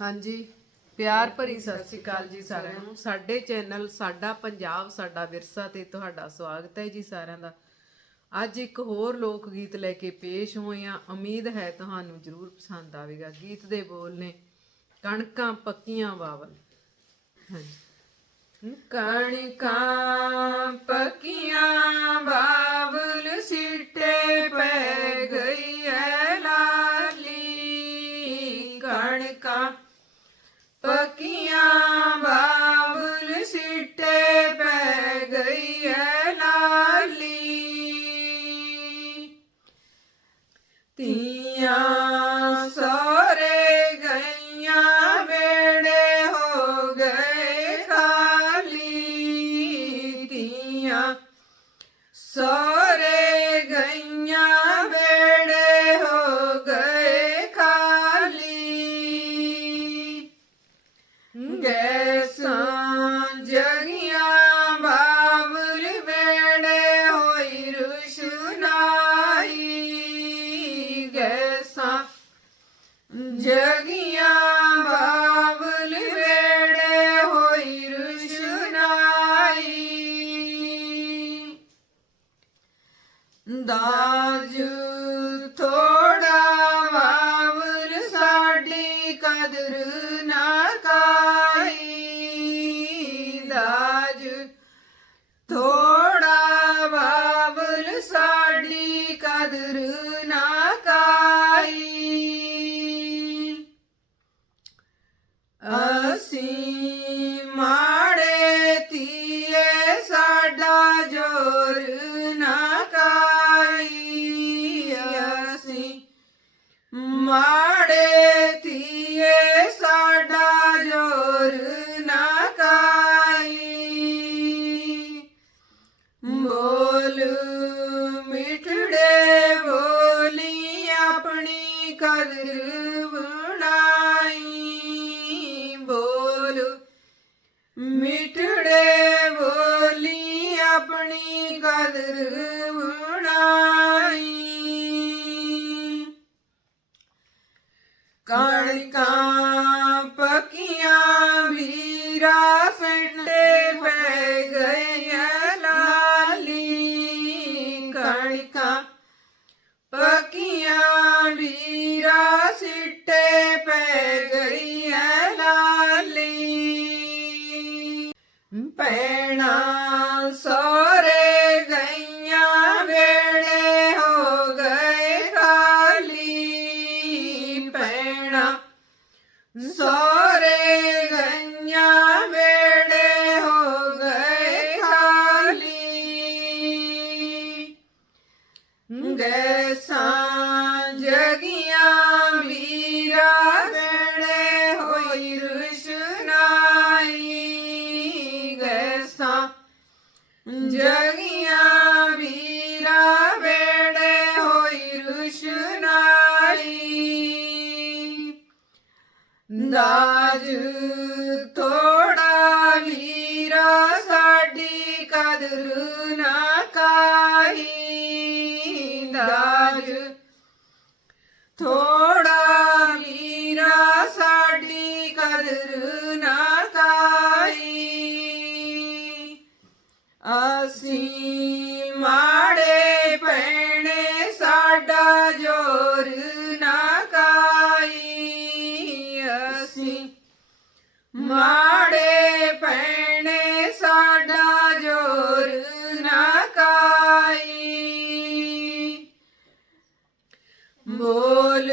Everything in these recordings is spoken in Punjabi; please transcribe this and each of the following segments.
ਹਾਂਜੀ, ਪਿਆਰ ਭਰੀ ਸਤਿ ਸ਼੍ਰੀ ਅਕਾਲ ਜੀ ਸਾਰਿਆਂ ਨੂੰ। ਸਾਡੇ ਚੈਨਲ ਸਾਡਾ ਪੰਜਾਬ, ਸਾਡਾ ਵਿਰਸਾ ਤੇ ਤੁਹਾਡਾ ਸਵਾਗਤ ਹੈ ਜੀ ਸਾਰਿਆਂ ਦਾ। ਅੱਜ ਇੱਕ ਹੋਰ ਲੋਕ ਗੀਤ ਲੈ ਕੇ ਪੇਸ਼ ਹੋਏ ਆ ਉਮੀਦ ਹੈ ਤੁਹਾਨੂੰ ਜ਼ਰੂਰ ਪਸੰਦ ਆਵੇਗਾ। ਗੀਤ ਦੇ ਬੋਲ ਨੇ, ਕਣਕਾਂ ਪੱਕੀਆਂ ਬਾਵਲ ਹਾਂਜੀ। ਕਣਕਾਂ ਪੱਕੀਆਂ ਬਾਵਲ ਕਣਕਾਂ ਜਗੀਆਂ ਬਾਬਲ ਵੇੜੇ ਹੋਈ ਰੁਸ਼ਨਾਈ ਦਾਜ ਥੋੜਾ ਕਣਕਾਂ ਪਕੀਆਂ ਵੀਰਾ ਫਿੰਡੇ ਪੈ ਗਏ ਲਾਲੀ। ਕਣਕਾਂ ਸੋਰੇ ਗਈਆਂ ਵੇੜੇ ਹੋ ਗਏ ਖਾਲੀ। ਗੈਸਾਂ ਜਗੀਆਂ ਵੀਰਾ ਵੇੜੇ ਹੋਈ ਰੁਸ਼ਨਾਈ ਗੈਸਾਂ ਜਗੀਆਂ ਦਾਜ ਥੋੜਾ ਵੀਰਾ ਸਾਡੀ ਕਦਰ। ਬੋਲ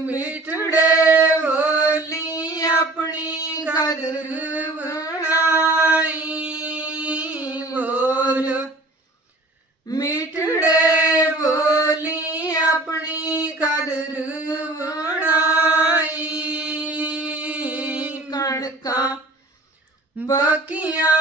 ਮਿਠੜੇ ਬੋਲੀ ਆਪਣੀ ਕਦਰ ਬਣਾਈ। ਬੋਲ ਮਿਠੜੇ ਬੋਲੀ ਆਪਣੀ ਕਦਰ ਬਣਾਈ। ਕਣਕਾਂ ਬਕੀਆਂ